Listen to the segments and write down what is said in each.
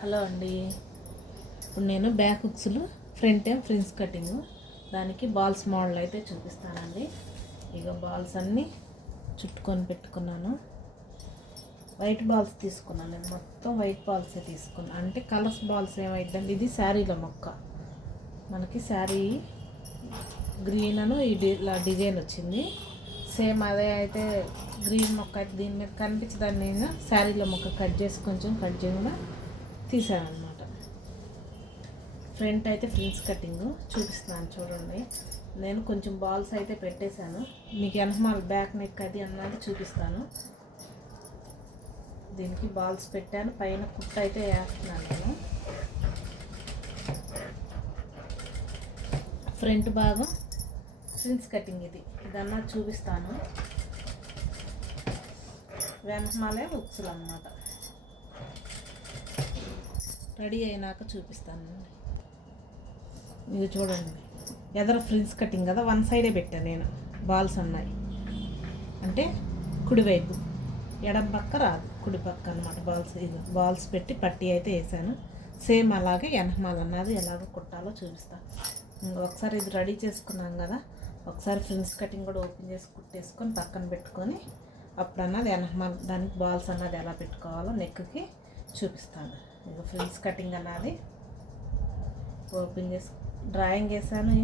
Hello అండి. ఇప్పుడు నేను బ్యాక్ హుక్స్లు ఫ్రంట్ ఏం ఫ్రిన్స్ కటింగ్ దానికి బాల్స్ మోడల్ అయితే చూపిస్తానండి. ఇక బాల్స్ అన్నీ చుట్టుకొని పెట్టుకున్నాను. వైట్ బాల్స్ తీసుకున్నాను. నేను మొత్తం వైట్ బాల్సే తీసుకున్నాను. అంటే కలర్స్ బాల్స్ ఏమైందండి, ఇది శారీలో మొక్క మనకి శారీ గ్రీన్ అను ఇలా డిజైన్ వచ్చింది. సేమ్ అదే అయితే గ్రీన్ మొక్క అయితే దీని మీద కనిపించదాన్ని నేను శారీలో మొక్క కట్ చేసి కొంచెం కట్ చేయకుండా తీసాను అనమాట. ఫ్రంట్ అయితే ఫ్రిన్స్ కటింగ్ చూపిస్తున్నాను చూడండి. నేను కొంచెం బాల్స్ అయితే పెట్టేశాను. మీకు వెనకమాల బ్యాక్ నెక్ అది అన్నది చూపిస్తాను. దీనికి బాల్స్ పెట్టాను. పైన కుట్ట అయితే వేస్తున్నాను నేను. ఫ్రంట్ భాగం ఫ్రిన్స్ కటింగ్ ఇదన్నా చూపిస్తాను. వెనకమాలే హుక్స్లు అన్నమాట. రెడీ అయినాక చూపిస్తాను. ఇది చూడండి, ఎదర ఫ్రిన్స్ కటింగ్ కదా, వన్ సైడే పెట్టాను నేను. బాల్స్ ఉన్నాయి అంటే కుడివైపు, ఎడం పక్క రాదు, కుడి పక్క అనమాట బాల్స్. ఇది బాల్స్ పెట్టి పట్టీ అయితే వేసాను. సేమ్ అలాగే వెనకమాల అన్నది ఎలాగో కుట్టాలో చూపిస్తాను. ఒకసారి ఇది రెడీ చేసుకున్నాం కదా, ఒకసారి ఫ్రిన్స్ కటింగ్ కూడా ఓపెన్ చేసి కుట్టేసుకొని పక్కన పెట్టుకొని అప్పుడు అన్నది వెనకమాల దానికి బాల్స్ అన్నది ఎలా పెట్టుకోవాలో నెక్కి చూపిస్తాను. ఇక ఫ్రిన్స్ కటింగ్ అన్నది ఓపెన్ చేసి డ్రాయింగ్ వేసాను.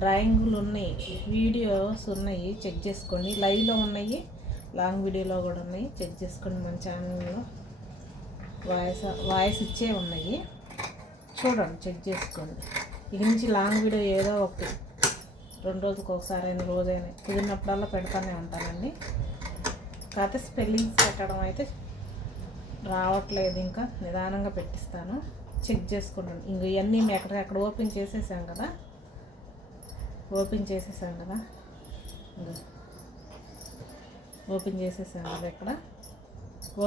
డ్రాయింగ్లు ఉన్నాయి, వీడియోస్ ఉన్నాయి, చెక్ చేసుకోండి. లైవ్లో ఉన్నాయి, లాంగ్ వీడియోలో కూడా ఉన్నాయి, చెక్ చేసుకోండి. మన ఛానల్లో వాయిస్ ఇచ్చే ఉన్నాయి, చూడండి, చెక్ చేసుకోండి. ఇక నుంచి లాంగ్ వీడియో ఏదో ఒకటి 2 రోజులకు ఒకసారి అయిన రోజైనా కుదిరినప్పుడల్లా పెడతానే ఉంటానండి. కాకపోతే స్పెల్లింగ్స్ పెట్టడం అయితే రావట్లేదు, ఇంకా నిదానంగా పెట్టిస్తాను. చెక్ చేసుకుంటాను. ఇంక ఇవన్నీ ఎక్కడ ఓపెన్ చేసేసాం కదా, ఓపెన్ చేసేసాం కదా ఇక్కడ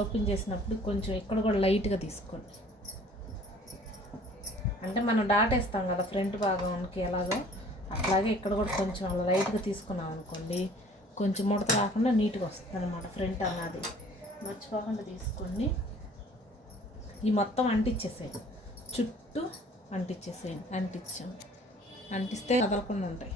ఓపెన్ చేసినప్పుడు కొంచెం ఇక్కడ కూడా లైట్గా తీసుకోండి. అంటే మనం డాట్ వేస్తాం కదా ఫ్రంట్ భాగానికి ఎలాగో అట్లాగే ఇక్కడ కూడా కొంచెం అలా లైట్గా తీసుకున్నాం అనుకోండి, కొంచెం ముడత రాకుండా నీట్గా వస్తుంది అనమాట ఫ్రంట్ అన్నది. మర్చిపోకుండా తీసుకోండి. ఈ మొత్తం అంటించేసేయండి, చుట్టూ అంటించేసేయండి. అంటిస్తే కదలకుండా ఉంటాయి.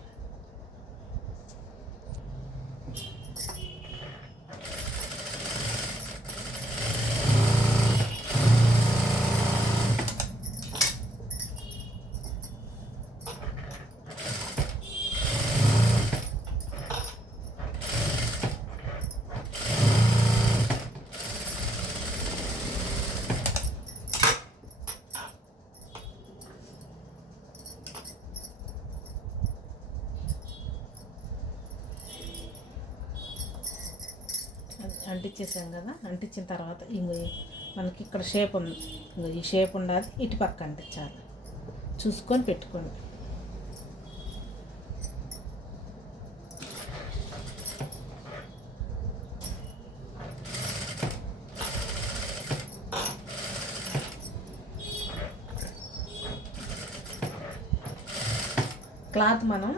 అంటించేసాం కదా, అంటించిన తర్వాత మనకి ఇక్కడ షేప్ ఉంది, ఈ షేప్ ఉండాలి, ఇటు పక్క అంటించాలి, చూసుకొని పెట్టుకోండి. క్లాత్ మనం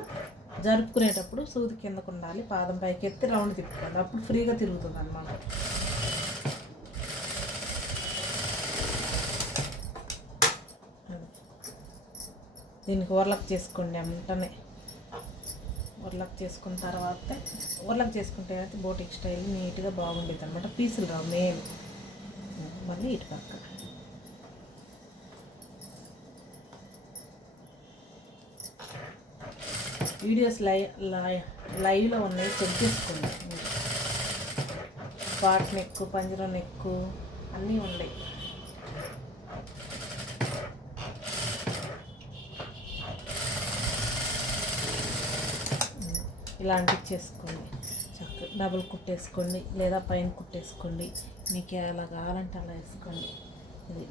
జరుపుకునేటప్పుడు సూది కిందకు ఉండాలి, పాదం పైకి ఎత్తి రౌండ్ తిప్పుకోండి, అప్పుడు ఫ్రీగా తిరుగుతుంది అన్నమాట. దీనికి ఓవర్లాక్ చేసుకోండి. వెంటనే ఓవర్లాక్ చేసుకున్న తర్వాత ఓవర్లాక్ చేసుకుంటే అయితే బోటిక్ స్టైల్ నీట్గా బాగుండేది అనమాట. పీసులు రావు మెయిన్. మళ్ళీ ఇటు పక్క వీడియోస్ లైవ్లో ఉన్నాయి, చెక్ చేసుకోండి. పాట్ నెక్, పంజరం నెక్ అన్నీ ఉన్నాయి. ఇలా అంటించేసుకోండి. చక్కగా డబుల్ కుట్టేసుకోండి, లేదా పైన కుట్టేసుకోండి. మీకు ఎలా కావాలంటే అలా వేసుకోండి.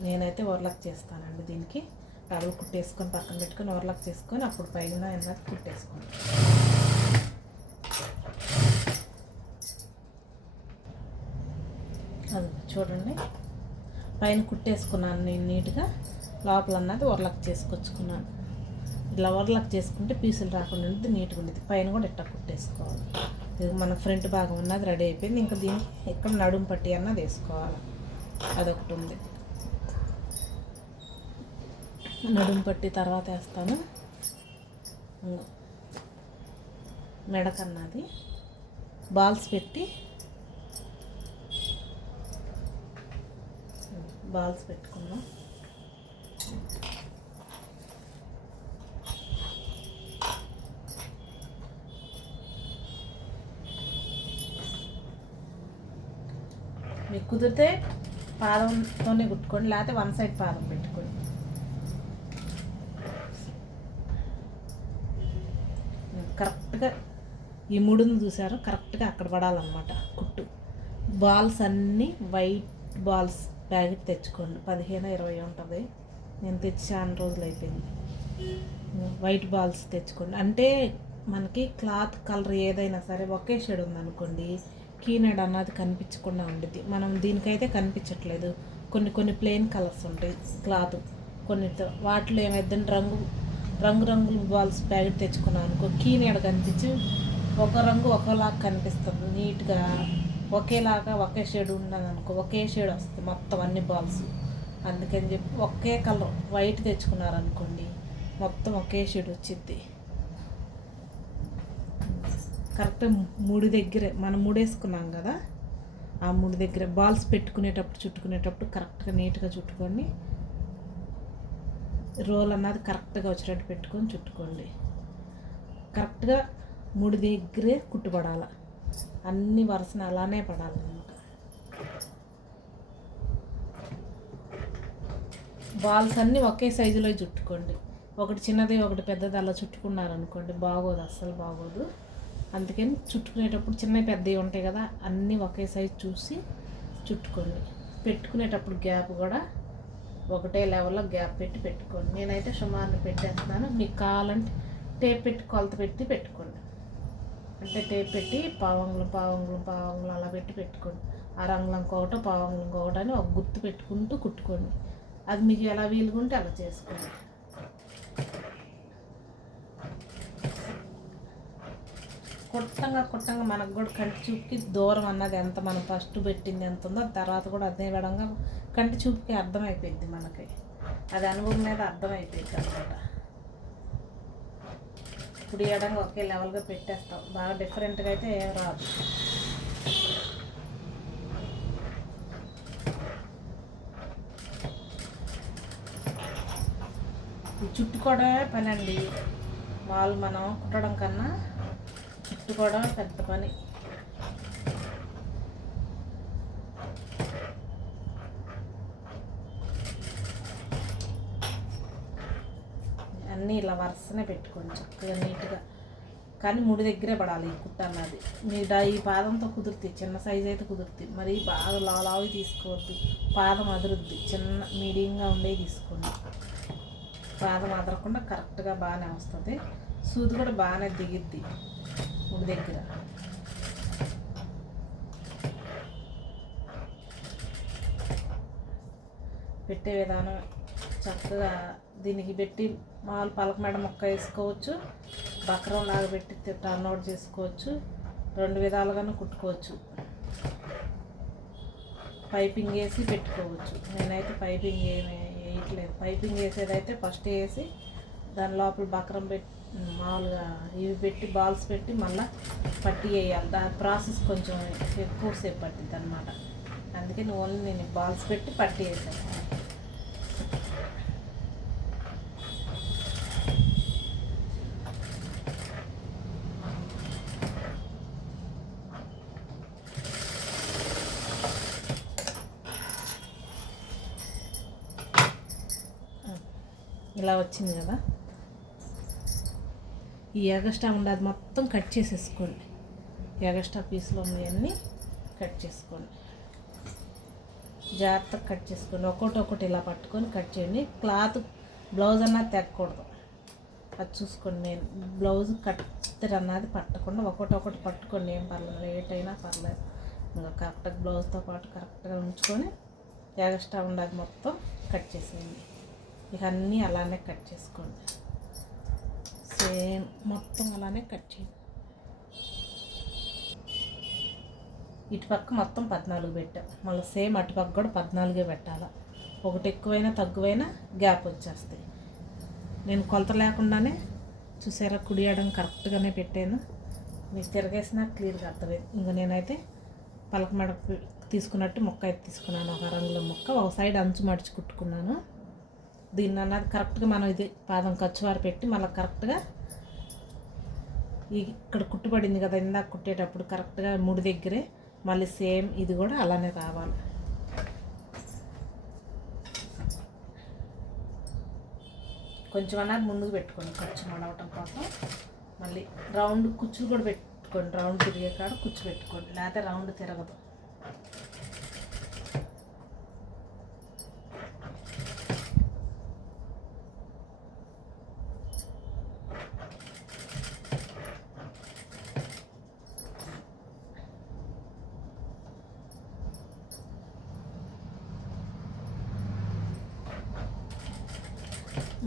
నేనైతే ఓవర్లాక్ చేస్తానండి. దీనికి డబుల్ కుట్టేసుకొని పక్కన పెట్టుకొని ఓవర్లాక్ చేసుకొని అప్పుడు పైన ఎన్నది కుట్టేసుకోండి. అది చూడండి, పైన కుట్టేసుకున్నాను నేను నీట్గా. లోపల అన్నది ఓవర్లాక్ చేసుకొచ్చుకున్నాను. ఇలా ఓవర్లాక్ చేసుకుంటే పీసులు రాకుండా ఉంటుంది, నీట్గా ఉండేది. పైన కూడా ఇట్లా కుట్టేసుకోవాలి. ఇది మన ఫ్రంట్ భాగం ఉన్నది రెడీ అయిపోయింది. ఇంకా దీనికి ఇక్కడ నడుము పట్టి అన్నది వేసుకోవాలి, అదొకటి ఉంది. నడుము పట్టి తర్వాత వేస్తాను. మెడకన్నది బాల్స్ పెట్టి పెట్టుకున్నాం. మీకు కుదిరితే పాదంతోనే కుట్టుకోండి, లేకపోతే వన్ సైడ్ పాదం పెట్టుకోండి. కరెక్ట్గా ఈ ముడును చూసారు, కరెక్ట్గా అక్కడ పడాలన్నమాట కుట్టు. బాల్స్ అన్నీ వైట్ బాల్స్ ప్యాకెట్ తెచ్చుకోండి, 15-20 ఉంటుంది. నేను తెచ్చి చాలా రోజులు అయిపోయింది. వైట్ బాల్స్ తెచ్చుకోండి. అంటే మనకి క్లాత్ కలర్ ఏదైనా సరే ఒకే షేడ్ ఉందనుకోండి, కీనెడ్ అన్నది కనిపించకుండా ఉండిద్ది. మనం దీనికైతే కనిపించట్లేదు, కొన్ని ప్లెయిన్ కలర్స్ ఉంటాయి క్లాత్ కొన్నితో. వాటిలో ఏమైందంటే రంగురంగుల బాల్స్ ప్యాకెట్ తెచ్చుకున్నాం అనుకో, కీనెడ్ కనిపించి ఒక రంగు ఒకలాగా కనిపిస్తుంది. నీట్గా ఒకేలాగా ఒకే షేడ్ ఉన్నది అనుకో, ఒకే షేడ్ వస్తుంది మొత్తం అన్ని బాల్స్. అందుకని చెప్పి ఒకే కలర్ వైట్ తెచ్చుకున్నారనుకోండి, మొత్తం ఒకే షేడ్ వచ్చిద్ది. కరెక్ట్గా ముడి దగ్గరే మనం ముడేసుకున్నాం కదా, ఆ ముడి దగ్గర బాల్స్ చుట్టుకునేటప్పుడు కరెక్ట్గా నీట్గా చుట్టుకొని, రోల్ అన్నది కరెక్ట్గా వచ్చేటట్టు పెట్టుకొని చుట్టుకోండి. కరెక్ట్గా ముడి దగ్గరే కుట్టుపడాలి, అన్ని వరుసన అలానే పడాలన్నమాట. బాల్స్ అన్నీ ఒకే సైజులో చుట్టుకోండి. ఒకటి చిన్నది ఒకటి పెద్దది అలా చుట్టుకున్నారనుకోండి బాగోదు, అస్సలు బాగోదు. అందుకని చుట్టుకునేటప్పుడు చిన్నవి పెద్దవి ఉంటాయి కదా, అన్నీ ఒకే సైజు చూసి చుట్టుకోండి. పెట్టుకునేటప్పుడు గ్యాప్ కూడా ఒకటే లెవెల్లో గ్యాప్ పెట్టుకోండి. నేనైతే సుమారుని పెట్టేస్తున్నాను. మీకు కావాలంటే టేప్ పెట్టి కొలత పెట్టుకోండి. అంటే టేప్ పెట్టి పావంగులం అలా పెట్టుకోండి. అరంగులం ఇంకొకటి పావంగులం ఇంకొకటి అని ఒక గుర్తు పెట్టుకుంటూ కుట్టుకోండి. అది మీకు ఎలా వీలుగుంటే అలా చేసుకోండి. కుట్టంగా మనకు కూడా కంటి చూపుకి దూరం అన్నది ఎంత, మనం ఫస్ట్ పెట్టింది ఎంత ఉందో తర్వాత కూడా అదే విధంగా కంటి చూపుకి అర్థమైపోయింది. మనకి అది అనుభవం మీద అర్థమైపోయింది అనమాట. ఇప్పుడు ఈ విధంగా ఒకే లెవెల్గా పెట్టేస్తాం. బాగా డిఫరెంట్గా అయితే ఏం రాదు. చుట్టుకోవడమే పని అండి. మామూలు మనం కుట్టడం కన్నా చుట్టుకోవడం పెద్ద పని. అన్నీ ఇలా వరుసనే పెట్టుకోండి చక్కగా నీట్గా. కానీ ముడి దగ్గరే పడాలి ఈ కుట్ట అన్నది. మీరు ఈ పాదంతో కుదురుతుంది, చిన్న సైజు అయితే కుదురుతుంది. మరి బాగా లావి తీసుకోవద్దు, పాదం అదురుద్ది. చిన్న మీడియంగా ఉండేవి తీసుకోండి. పాదం అదరకుండా కరెక్ట్గా బాగానే వస్తుంది. సూది కూడా బాగానే దిగిద్ది ముడి దగ్గర. పెట్టే విధానం చక్కగా దీనికి పెట్టి మామూలు పలక మెడ మొక్క వేసుకోవచ్చు, బక్రం లాగా పెట్టి టర్న్ అవుట్ చేసుకోవచ్చు. 2 విధాలుగానే కుట్టుకోవచ్చు. పైపింగ్ వేసి పెట్టుకోవచ్చు. నేనైతే పైపింగ్ వేయట్లేదు. పైపింగ్ వేసేదైతే ఫస్ట్ వేసి దాని లోపల బక్రం పెట్టి మామూలుగా ఇవి పెట్టి బాల్స్ పెట్టి మళ్ళీ పట్టి వేయాలి. దాని ప్రాసెస్ కొంచెం ఎక్కువసేపు పట్టిద్ది అనమాట. అందుకని ఓన్లీ నేను బాల్స్ పెట్టి పట్టి వేసాను. ఇలా వచ్చింది కదా. ఈ ఎగస్ట్రా ఉండదు మొత్తం కట్ చేసేసుకోండి. ఎగస్ట్రా పీసులు ఉన్నాయన్నీ కట్ చేసుకోండి. జాగ్రత్తగా కట్ చేసుకోండి. ఒక్కొక్కటి ఇలా పట్టుకొని కట్ చేయండి. క్లాత్ బ్లౌజ్ అన్నది తెగకూడదు, అది చూసుకోండి. నేను బ్లౌజ్ కట్టర్ అన్నది పట్టకుండా ఒక్కొక్కటి పట్టుకోండి. ఏం పర్లేదు, లేట్ అయినా పర్లేదు. ఇంకా కరెక్ట్గా బ్లౌజ్తో పాటు కరెక్ట్గా ఉంచుకొని ఎగస్ట్రా ఉండదు మొత్తం కట్ చేసేయండి. ఇక అన్నీ అలానే కట్ చేసుకోండి. సేమ్ మొత్తం అలానే కట్ చేయండి. ఇటుపక్క మొత్తం 14 పెట్టాం. మళ్ళీ సేమ్ అటుపక్క కూడా 14 పెట్టాలి. ఒకటి ఎక్కువైనా తక్కువైనా గ్యాప్ వచ్చేస్తాయి. నేను కొలత లేకుండానే చూసారా కుడియడం కరెక్ట్గానే పెట్టాను. మీకు తిరగేసినా క్లియర్గా అర్థమైంది. ఇంకా నేనైతే పలక మెడ తీసుకున్నట్టు మొక్క అయితే తీసుకున్నాను. ఒక రంగులో మొక్క ఒక సైడ్ అంచు మడిచి కుట్టుకున్నాను. దీన్ని అన్నది కరెక్ట్గా మనం ఇది పాదం ఖర్చువారు పెట్టి మళ్ళీ కరెక్ట్గా ఇక్కడ కుట్టుబడింది కదా ఇందాక కుట్టేటప్పుడు కరెక్ట్గా ముడి దగ్గరే మళ్ళీ సేమ్ ఇది కూడా అలానే రావాలి. కొంచెం అన్నది ముందుకు పెట్టుకోండి ఖర్చు మడవటం కోసం. మళ్ళీ రౌండ్ కుచ్చులు కూడా పెట్టుకోండి, రౌండ్ తిరిగే కాడ కుచ్చు పెట్టుకోండి, లేకపోతే రౌండ్ తిరగదు.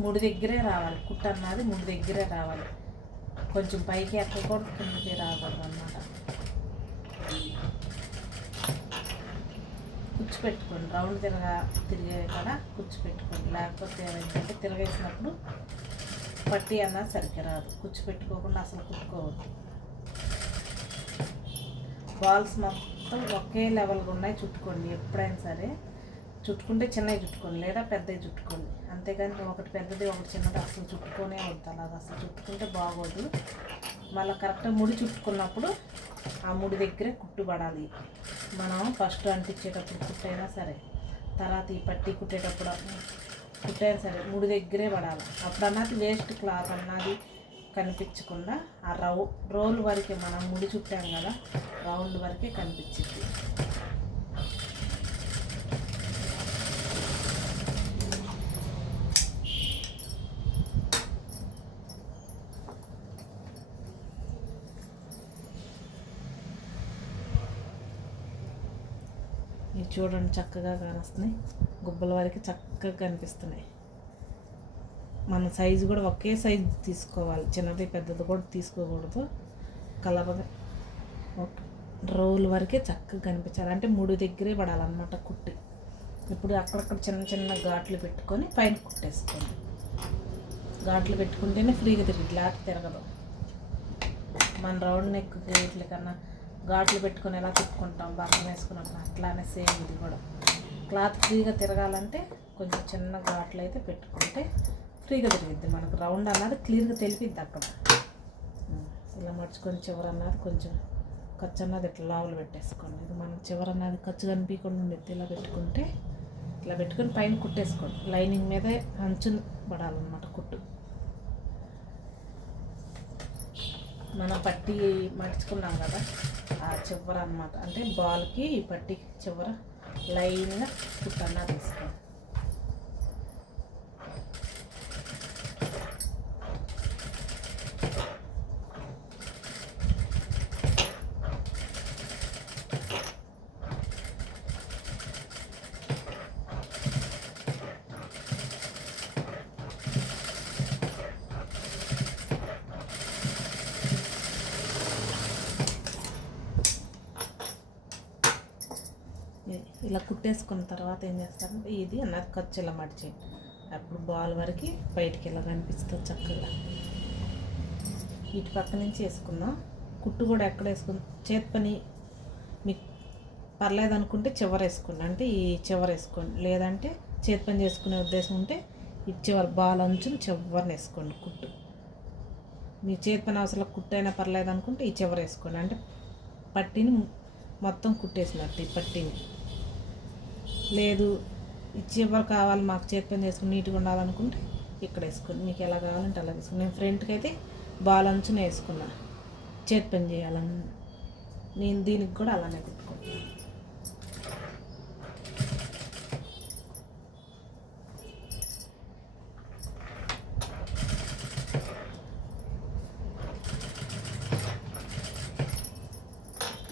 ముడి దగ్గరే రావాలి, కుట్ట అన్నది ముడి దగ్గరే రావాలి. కొంచెం పైకి ఎక్కకూడదు, కిందకి రాకూడదు అన్నమాట. కుచ్చు పెట్టుకోండి, రౌండ్ తిరిగే కూడా కుచ్చు పెట్టుకోండి. లేకపోతే ఏమైందంటే తిరగేసినప్పుడు పట్టి అన్నది సరిగ్గా రాదు. కుచ్చు పెట్టుకోకుండా అసలు కుట్టుకోవద్దు. బాల్స్ మొత్తం ఒకే లెవెల్గా ఉన్నాయి చుట్టుకోండి. ఎప్పుడైనా సరే చుట్టుకుంటే చిన్నవి చుట్టుకోండి లేదా పెద్దవి చుట్టుకోండి. అంతేగాని ఒకటి పెద్దది ఒకటి చిన్నది అసలు చుట్టుకొనే వద్దు. అలాగ అసలు చుట్టుకుంటే బాగోదు. మళ్ళీ కరెక్ట్గా ముడి చుట్టుకున్నప్పుడు ఆ ముడి దగ్గరే కుట్టుబడాలి. మనం ఫస్ట్ అంటించేటప్పుడు కుట్టైనా సరే, తర్వాత ఈ పట్టి కుట్టేటప్పుడు కుట్టైనా సరే ముడి దగ్గరే పడాలి. అప్పుడు అన్నది వేస్ట్ క్లాత్ అన్నది కనిపించకుండా ఆ రోల్ వరకే మనం ముడి చుట్టాం కదా రౌండ్ వరకే కనిపించింది. ఇవి చూడండి చక్కగా కానొస్తున్నాయి, గుబ్బల వరకు చక్కగా కనిపిస్తున్నాయి. మన సైజు కూడా ఒకే సైజు తీసుకోవాలి, చిన్నది పెద్దది కూడా తీసుకోకూడదు. కలర్ రోల్ వరకే చక్కగా కనిపించాలి. అంటే ముడి దగ్గరే పడాలన్నమాట కుట్టి. ఇప్పుడు అక్కడక్కడ చిన్న చిన్న ఘాట్లు పెట్టుకొని పైన కుట్టేసుకోండి. ఘాట్లు పెట్టుకుంటేనే ఫ్రీగా తిరిగి లేకపోతే తిరగదు. మన రౌండ్ నెక్ ఇట్ల కన్నా ఘాట్లు పెట్టుకొని ఎలా తిప్పుకుంటాం బాగా వేసుకున్నప్పుడు అట్లానే సేమ్ ఇది కూడా. క్లాత్ ఫ్రీగా తిరగాలంటే కొంచెం చిన్న ఘాట్లు అయితే పెట్టుకుంటే ఫ్రీగా తిరిగిద్ది. మనకు రౌండ్ అన్నది క్లియర్గా తెలిపిద్ది. అక్కడ ఇలా మర్చుకొని చివరి అన్నది కొంచెం ఖర్చు అన్నది ఇట్లా లావులు పెట్టేసుకోండి. ఇది మనం చివరి అన్నది ఖర్చు కనిపించకుండా ఉండేది. ఇలా పెట్టుకుంటే ఇలా పెట్టుకొని పైన కుట్టేసుకోండి. లైనింగ్ మీదే అంచుని పడాలన్నమాట కుట్టు. మనం పట్టి మడుచుకున్నాం కదా ఆ చివర అన్నమాట, అంటే బాల్కి ఈ పట్టి చివర లైన్గా కుట్టన్నా తీసుకోండి. ఇలా కుట్టేసుకున్న తర్వాత ఏం చేస్తారంటే ఇది అన్నది ఖర్చు ఇలా మడిచేయండి. అప్పుడు బాల్ వరకు బయటికి ఇలా కనిపిస్తుంది చక్కగా. ఇటు పక్క నుంచి వేసుకుందాం. కుట్టు కూడా ఎక్కడ వేసుకుందాం, చేతి పని మీకు పర్లేదు అనుకుంటే చివర వేసుకోండి, అంటే ఈ చివర వేసుకోండి. లేదంటే చేతి పని చేసుకునే ఉద్దేశం ఉంటే ఈ చివరి బాల్ అంచుని చివరిని వేసుకోండి. కుట్టు మీ చేతి పని అవసరం కుట్టు అయినా పర్లేదు అనుకుంటే ఈ చివర వేసుకోండి. అంటే పట్టీని మొత్తం కుట్టేసినట్టు ఈ పట్టీని. లేదు చివరి కావాలి మాకు చేతి పని చేసుకుని నీట్గా ఉండాలనుకుంటే ఇక్కడ వేసుకోండి. మీకు ఎలా కావాలంటే అలా వేసుకోండి. నేను ఫ్రంట్కి అయితే బాల్ అంచునే వేసుకున్నా చేతి పని చేయాలని. నేను దీనికి కూడా అలానే కుట్టుకుంటాను.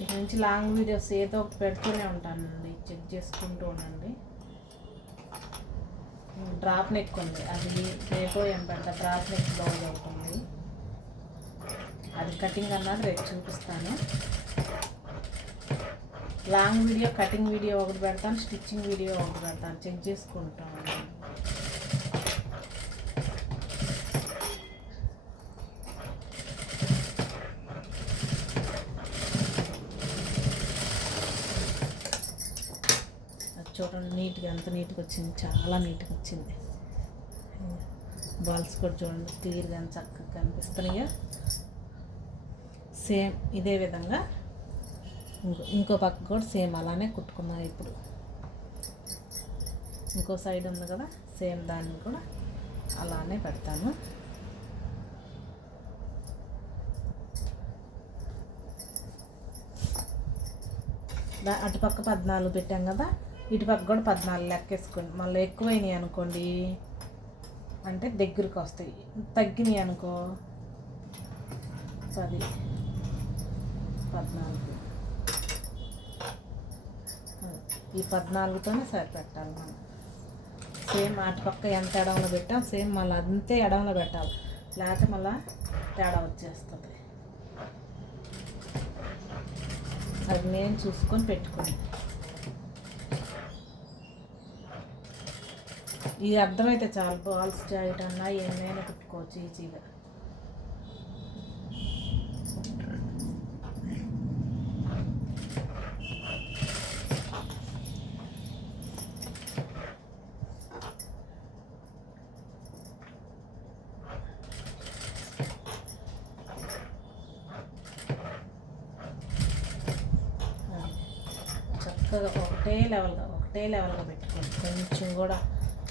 ఇక నుంచి లాంగ్ వీడియోస్ ఏదో ఒకటి పెడుతూనే ఉంటానండి, చెక్ చేసుకుంటూ ఉండండి. డ్రాప్ నెక్ ఉంది, అది రేపో ఏం పెడతా. డ్రాప్ నెక్ బ్లౌజ్ అవుతుంది, అది కటింగ్ అన్నది రేపు చూపిస్తాను. లాంగ్ వీడియో కటింగ్ వీడియో ఒకటి పెడతాను, స్టిచ్చింగ్ వీడియో ఒకటి పెడతాను, చెక్ చేసుకుంటాను. నీట్గా ఎంత నీట్గా వచ్చింది, చాలా నీట్గా వచ్చింది. బాల్స్ కూడా చూడండి క్లియర్గా చక్కగా కనిపిస్తున్నాయా. సేమ్ ఇదే విధంగా ఇంకో పక్క కూడా సేమ్ అలానే కుట్టుకున్నాను. ఇప్పుడు ఇంకో సైడ్ ఉంది కదా, సేమ్ దాన్ని కూడా అలానే పెడతాను. అటుపక్క 14 పెట్టాం కదా, ఇటుపక్క కూడా 14 లెక్కేసుకోండి. మళ్ళీ ఎక్కువైనాయి అనుకోండి అంటే దగ్గరికి వస్తాయి, తగ్గినాయి అనుకో 10, 14 ఈ 14తోనే సరిపెట్టాలి మనం. సేమ్ అటుపక్క ఎంత ఎడంలో పెట్టాం సేమ్ మళ్ళీ అంతే ఎడంలో పెట్టాలి, లేకపోతే మళ్ళీ తేడా వచ్చేస్తుంది. అది నేను చూసుకొని పెట్టుకోండి. ఇది అర్థమైతే చాలు, బాల్స్ చేయటన్నా ఏమైనా పెట్టుకోవచ్చు ఈజీగా. చక్కగా ఒకటే లెవెల్గా పెట్టుకోండి. కొంచెం కూడా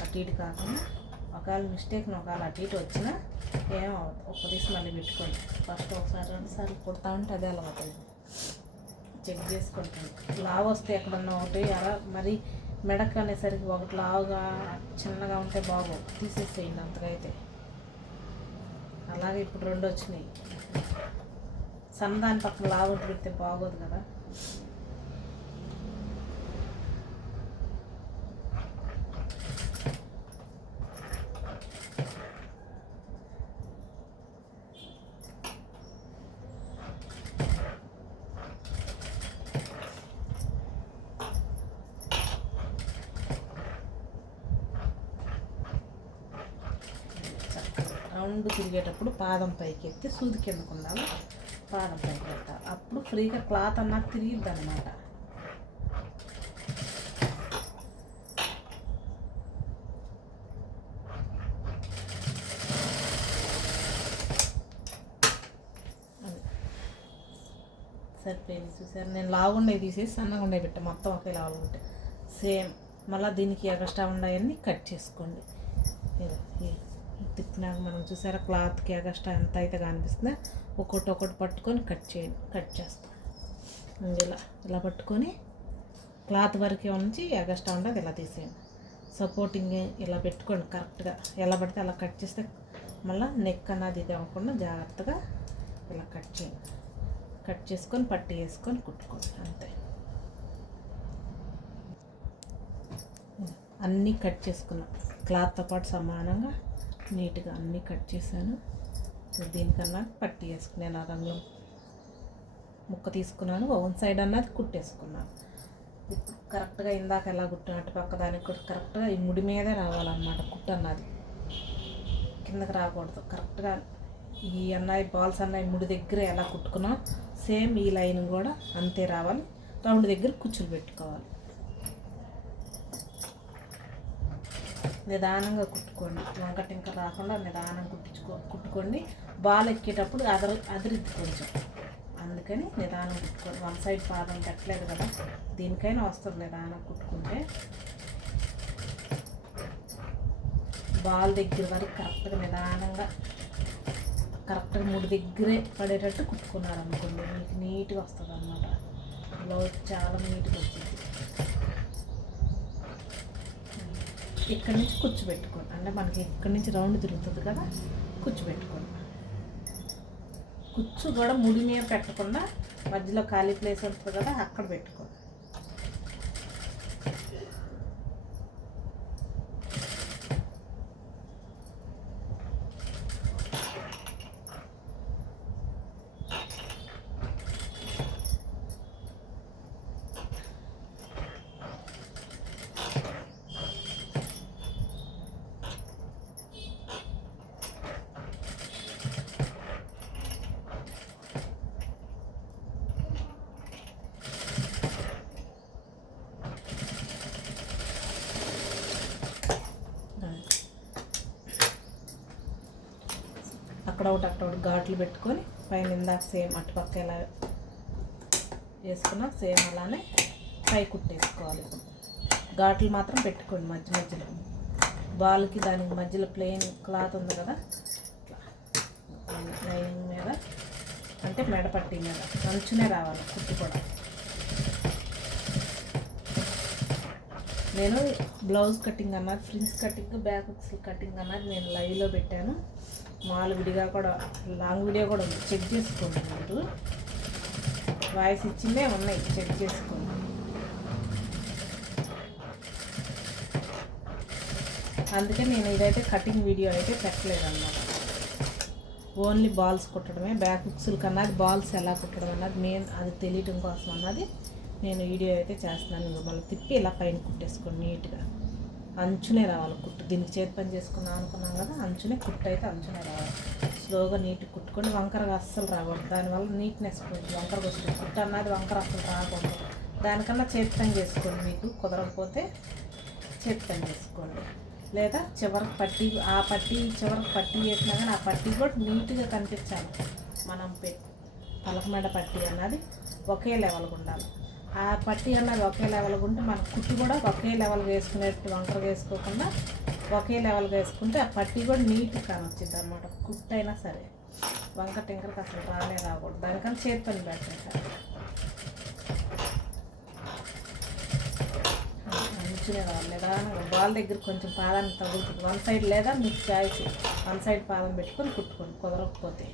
అటు ఇటు కాకుండా, ఒకవేళ మిస్టేక్ని ఒకవేళ అటు ఇటు వచ్చినా ఏమవుతుంది, ఒక్క తీసి మళ్ళీ పెట్టుకోండి. ఫస్ట్ ఒకసారి 2 సార్లు కుడతా ఉంటే అదే అలవాటు చెక్ చేసుకుంటాను. లావు వస్తే ఎక్కడన్నా ఒకటి అలా మరి మెడక్ అనేసరికి ఒకటి లావుగా చిన్నగా ఉంటే బాగోదు, తీసేసేయండి అంతగా అయితే. అలాగే ఇప్పుడు 2 వచ్చినాయి, సన్నదాని పక్కన లావు పెడితే బాగోదు కదా. రౌండ్ తిరిగేటప్పుడు పాదం పైకి ఎత్తి సూది కిందకు ఉండాలి, పాదం పైకి పెట్టాలి. అప్పుడు ఫ్రీగా క్లాత్ అన్నది తిరిగిద్ది అనమాట. సరిపోయింది చూసారు. నేను లావుండే తీసేసి సన్నగా ఉండే పెట్టా, మొత్తం ఒకే లావు ఉంటే సేమ్. మళ్ళీ దీనికి ఎక్స్ట్రా ఉన్నాయన్నీ కట్ చేసుకోండి. తిప్పినాక మనం చూసారా క్లాత్కి ఎక్స్ట్రా ఎంత అయితే కనిపిస్తుందో ఒకటి పట్టుకొని కట్ చేస్తాం. ఇలా పట్టుకొని క్లాత్ వరకే ఉంచి ఎక్స్ట్రా ఉండదు ఇలా తీసేయండి. సపోర్టింగ్ ఇలా పెట్టుకోండి కరెక్ట్గా. ఎలా పడితే అలా కట్ చేస్తే మళ్ళీ నెక్ అన్నది ఇది అవ్వకుండా జాగ్రత్తగా ఇలా కట్ చేయండి. కట్ చేసుకొని పట్టి వేసుకొని కుట్టుకోండి అంతే. అన్నీ కట్ చేసుకున్నాం, క్లాత్తో పాటు సమానంగా నీట్గా అన్నీ కట్ చేశాను. దీనికన్నా పట్టి వేసుకున్నాను. ఆ రంగులో ముక్క తీసుకున్నాను, వన్ సైడ్ అన్నది కుట్టేసుకున్నాను. ఇప్పుడు కరెక్ట్గా ఇందాక ఎలా కుట్టిన అటు పక్క దానికి కూడా కరెక్ట్గా ఈ ముడి మీదే రావాలన్నమాట. కుట్టు అన్నది కిందకి రాకూడదు. కరెక్ట్గా ఈ అన్నది బాల్స్ అన్నవి ముడి దగ్గర ఎలా కుట్టుకున్నాం సేమ్ ఈ లైన్ కూడా అంతే రావాలి. రౌండ్ దగ్గర కుచ్చులు పెట్టుకోవాలి. నిదానంగా కుట్టుకోండి, వంకటింక రాకుండా నిదానంగా కుట్టుకోండి. బాల్ ఎక్కేటప్పుడు అదిరిద్ది కొంచెం, అందుకని నిదానం కుట్టుకోండి. వన్ సైడ్ పాదం పెట్టలేదు కదా, దీనికైనా వస్తుంది నిదానం కుట్టుకుంటే. బాల్ దగ్గర వరకు కరెక్ట్గా నిదానంగా కరెక్ట్గా ముడి దగ్గరే పడేటట్టు కుట్టుకున్నారు అనుకోండి, మీకు నీట్గా వస్తుంది అన్నమాట. బ్లౌజ్ చాలా నీట్గా వచ్చింది. ఇక్కడి నుంచి కుచ్చు పెట్టుకోండి, అంటే మనకి ఇక్కడి నుంచి రౌండ్ తిరుగుతుంది కదా, కుచ్చు పెట్టుకోండి. కుచ్చు కూడా ముడి మీద పెట్టకుండా మధ్యలో ఖాళీ ప్లేస్ ఉంటుంది కదా అక్కడ పెట్టుకోండి. అక్కడ ఒకటి ఘాట్లు పెట్టుకొని పైన ఇందాక సేమ్ అటుపక్క ఎలా వేసుకున్నా సేమ్ అలానే పై కుట్టేసుకోవాలి. ఇప్పుడు ఘాట్లు మాత్రం పెట్టుకోండి మధ్యలో బాల్కి దానికి మధ్యలో ప్లెయిన్ క్లాత్ ఉంది కదా లైనింగ్ మీద అంటే మెడపట్టి మీద అంచునే రావాలి కుట్టు కూడా. నేను బ్లౌజ్ కటింగ్ అన్నది ఫ్రిన్స్ కటింగ్ బ్యాక్ హుక్స్ కటింగ్ అన్నది నేను లైవ్లో పెట్టాను. మామూలు విడిగా కూడా లాంగ్ వీడియో కూడా ఉంది, చెక్ చేసుకోండి. మీరు వాయిస్ ఇచ్చిందే ఉన్నాయి, చెక్ చేసుకోండి. అందుకే నేను ఇదైతే కటింగ్ వీడియో అయితే పెట్టలేదు అన్నమాట. ఓన్లీ బాల్స్ కుట్టడమే, బ్యాక్ హుక్స్ల కన్నా బాల్స్ ఎలా కుట్టడం అన్నది మెయిన్ అది తెలియటం కోసం అన్నది నేను వీడియో అయితే చేస్తున్నాను. మళ్ళీ తిప్పి ఇలా పైన కుట్టేసుకోండి నీట్గా. అంచునే రావాలి కుట్టు. దీనికి చేతి పని చేసుకున్నాం అనుకున్నాం కదా, అంచునే కుట్టు అయితే అంచునే రావాలి. స్లోగా నీట్గా కుట్టుకొని వంకరగా అస్సలు రాకూడదు. దానివల్ల నీట్నెస్ పోతుంది. వంకరగా వస్తుంది కుట్టు అన్నది, వంకర అస్సలు రాకూడదు. దానికన్నా చేతి పని చేసుకోండి. మీకు కుదరకపోతే చేతి పని చేసుకోండి. లేదా చివరికి పట్టీ చివరికి పట్టీ వేసినా కానీ ఆ పట్టీ కూడా నీట్గా కనిపించాలి. మనం పలకమెడ పట్టీ అన్నది ఒకే లెవెల్గా ఉండాలి. ఆ పట్టీ అన్నది ఒకే లెవెల్గా ఉంటే మన కుట్టు కూడా ఒకే లెవెల్గా వేసుకునేట్టు వంకరగా వేసుకోకుండా ఒకే లెవెల్గా వేసుకుంటే ఆ పట్టీ కూడా నీట్గా కానొచ్చింది అనమాట. కుట్టు అయినా సరే వంక టింకర్కి అసలు రాకూడదు. దానికన్నా చేతి పని పెట్టండి సార్. మంచిగా రావాలి. లేదా బాల్ దగ్గర కొంచెం పాదానికి తగులుతుంది. వన్ సైడ్ లేదా మీకు చాయిస్ వన్ సైడ్ పాదం పెట్టుకొని కుట్టుకోండి కుదరకపోతే.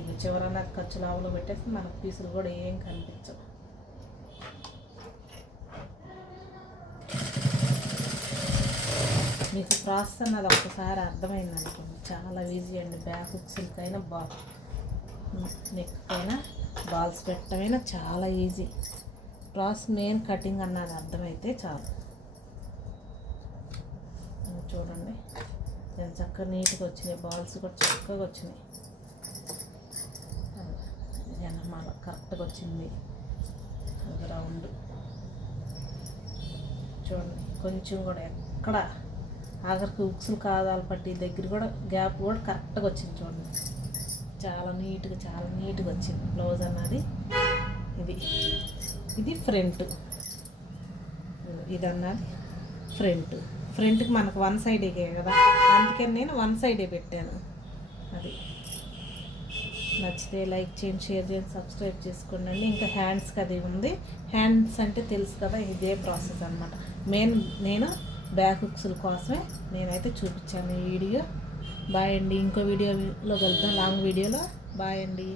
ఇది చివరన్నా ఖర్చు లాభంలో పెట్టేసి మనకు పీసులు కూడా ఏం కనిపించవు. మీకు ప్రాసెస్ అన్నది ఒక్కసారి అర్థమైంది అనుకోండి, చాలా ఈజీ అండి. బ్యాక్ హుక్స్లకైనా నెక్కైనా బాల్స్ పెట్టమైనా చాలా ఈజీ. ప్రాసెస్ మెయిన్ కటింగ్ అన్నది అర్థమైతే చాలు. చూడండి నేను చక్కగా నీట్గా వచ్చినాయి, బాల్స్ కూడా చక్కగా వచ్చినాయి. జనమాల కరెక్ట్గా వచ్చింది రౌండ్. చూడండి కొంచెం కూడా ఎక్కడ ఆఖరికి హుక్స్లు కాదాలు పట్టి దగ్గర కూడా గ్యాప్ కూడా కరెక్ట్గా వచ్చింది. చూడండి చాలా నీట్గా వచ్చింది బ్లౌజ్ అన్నది. ఇది ఫ్రంట్, ఇది అన్నది ఫ్రంట్కి మనకు వన్ సైడే కదా, అందుకని నేను వన్ సైడే పెట్టాను. అది నచ్చితే లైక్ చేయండి, షేర్ చేయండి, సబ్స్క్రైబ్ చేసుకోండి. ఇంకా హ్యాండ్స్కి అది ఉంది. హ్యాండ్స్ అంటే తెలుసు కదా, ఇదే ప్రాసెస్ అనమాట. నేను బ్యాక్ హుక్స్ల కోసమే నేనైతే చూపించాను ఈ వీడియో. బాయ్ అండి. ఇంకో వీడియోలో కలుద్దాం, లాంగ్ వీడియోలో. బాయ్ అండి.